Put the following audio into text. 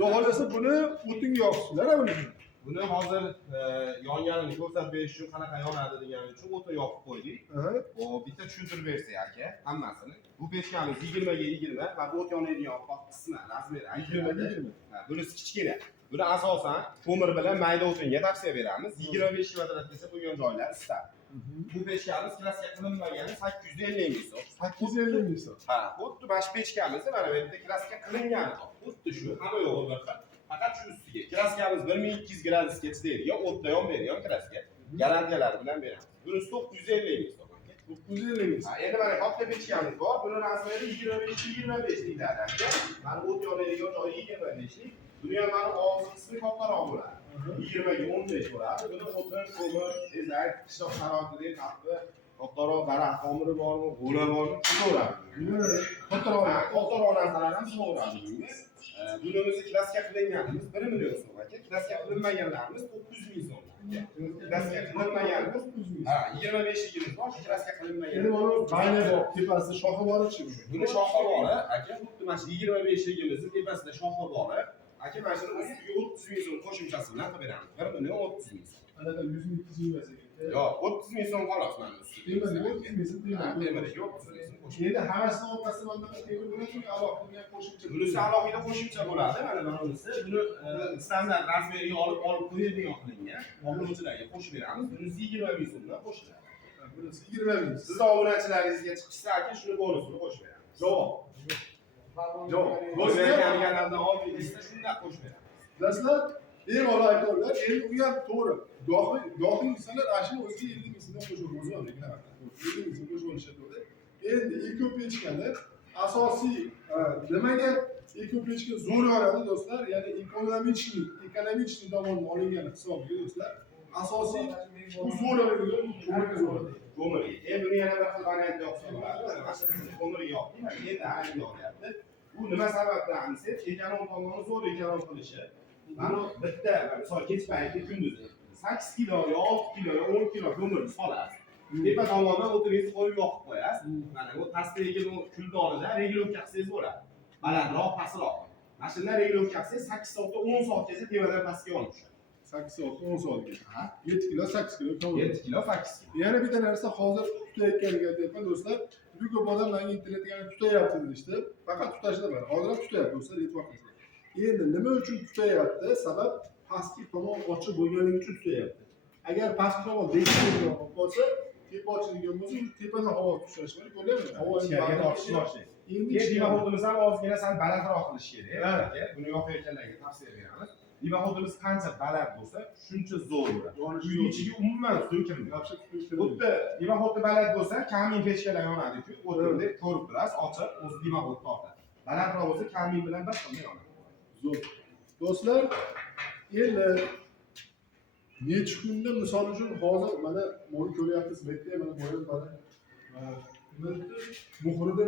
Xohlasa buni o'tinga yoqibsizlar buni. Buni hozir yonganini ko'rsatib berish uchun qanaqa yonadi degani uchun o'tin yoqib qo'ydik. Hop, bitta tushuntirib bersak aka, hammasini. Bu pechkamiz 20 ga 20 va bu o't yonadigan qismi razmeri 20 ga 20. Bunisi kichkina. Buni asosan ko'mir bilan mayda o'tinga tavsiya beramiz. 25 kvadratgacha bo'lgan joylar istab. Bu pechkamiz klassga qilinmagani 850 ming so'm. 850 ming so'm. Ha, xuddi mana shu pechkamiz mana bu yerda klassga qilingani. Xuddi shu, hamma yo'g'i bir xil. Faqat shu ustiga klaskamiz 1200 gradusga chidaydigan, o'tda yonmaydigan klaska. Garantiyalar bilan beramiz. Bunisi 950 ming so'm. 950 ming so'm. Endi mana katta pechkamiz bor. Buni razmeri 25 deyiladi aka. Mana o't yonadigan joyi 25 lik. Buni ham mana og'zi qismi kattaroq bo'ladi. 20 ga 15 bo'ladi. Buni o'tin, ko'mir, tezak, qishloq sharoitida qattiq kattaroq daraxt tomiri bormi, g'o'la bormi, chiqaveradi. Kattaroq narsalar ham chiqaveradi. Bunimizni klaska qilinganimiz 1 million so'm aka. Klaska qilinmaganlarimiz 900 ming so'm. Klaska qilinmaganimiz 900 ming. Ha, 25 ligimiz bor, klaska qilinmagan. Endi mana bayna bor, tepasida shoxi bor-chi. Buni shoxi bor, aka, xuddi mana shu 25 ligimizni tepasida shoxi bor. Aka, mana shuni ustiga 30 ming so'm qo'shimchasi bilan qilib beramiz. 1 million 30 ming so'm. Anaqa 100 ming 200 ming emas ekan. Yo'q, 30 ming so'm xolos mana ustiga. Temir 30 ming so'm temir. Temiriga 30 ming so'm qo'shib. Endi hammasining orqasidan mana temir bo'ladimi, alohida qo'shimcha. Bunisi alohida qo'shimcha bo'ladi. Mana bunisi buni standart razmeriga olib qo'yadigan qilingan. Obunachilarga qo'shib beramiz. Bunisi 20 ming so'mdan qo'shiladi. Bunisi 20 ming. Siz obunachilaringizga chiqishsa aka shuni bonusini qo'shib beramiz. Javob. Bo'lmaganlardan oldingizda shunday qo'shib beramiz. Bilasizlar, bemalol aytadilar, endi u ham to'g'ri. Gohi insonlar ashuni o'ziga 50 ming so'mdan qo'shib o'zi ham 50 ming so'm qo'shib olishadi. Endi ekopechkani asosiy nimaga ekopechka zo'r yoradi do'stlar? Ya'ni ekonomik tomondan olingan hisobga do'stlar, asosiy bu zo'r yoradigan ko'mirga zo'r yoradi. Ko'mir. Endi buni yana bir xil variant yoqsa bo'ladi. Mana ko'mir yo'q. Endi ayni yoqyapti. Bu nima sababdan desa, ekonom tomoni zo'r ekonom qilishi. Mana bitta, misol kech payti kunduzi 8 kilo yo 6 kilo yo 10 kilo ko'mir solasiz. Tepa tomondan o'tiringizni qo'yib yoqib qo'yasiz. Mana bu pastdagi kuldonida reglovka qilsangiz bo'ladi. Balandroq, pastroq. Mana shunday reglovka qilsangiz 8 soatda 10 soatgacha tepadan pastga olib tushadi. 8 soatda 10 soatgacha. 7 kilo 8 kilo ko'mir. 7 kilo 8 kilo. Yana bitta narsa hozir tutayotganiga aytyapman do'stlar. Juda ko'p odamlarning internetga tutayapti deyishdi. Faqat tutashlar emas. Hozir ham tutayapti do'stlar, e'tibor qiling. Endi nima uchun tutayapti? Sabab pastki tomon ochiq bo'lganligi uchun tutayapti. Agar pastki tomon bekitadigan bo'lsa, tepa ochilgan bo'lsa, tepadan havo tushishi kerak. Ko'ryapsizmi? Havo ichkariga tortishi boshlaydi. Endi divahodimiz ham ozgina sal balandroq qilish kerak. Buni yoqayotganlarga tavsiya beramiz. Divahodimiz qancha baland bo'lsa, shuncha zo'r bo'ladi. Uyning ichiga umuman suv kirmaydi. Xuddi divahodni baland bo'lsa, kamin pechkalar yonadi-ku, o'tirib ko'rib turasiz, ochiq, o'zi divahod tortadi. Balandroq bo'lsa, kamin bilan bir xil yonadi. Zo'r. Do'stlar, endi necha kunda misol uchun hozir mana buni ko'ryapsiz, bekda mana boyib qoldi. Muhrida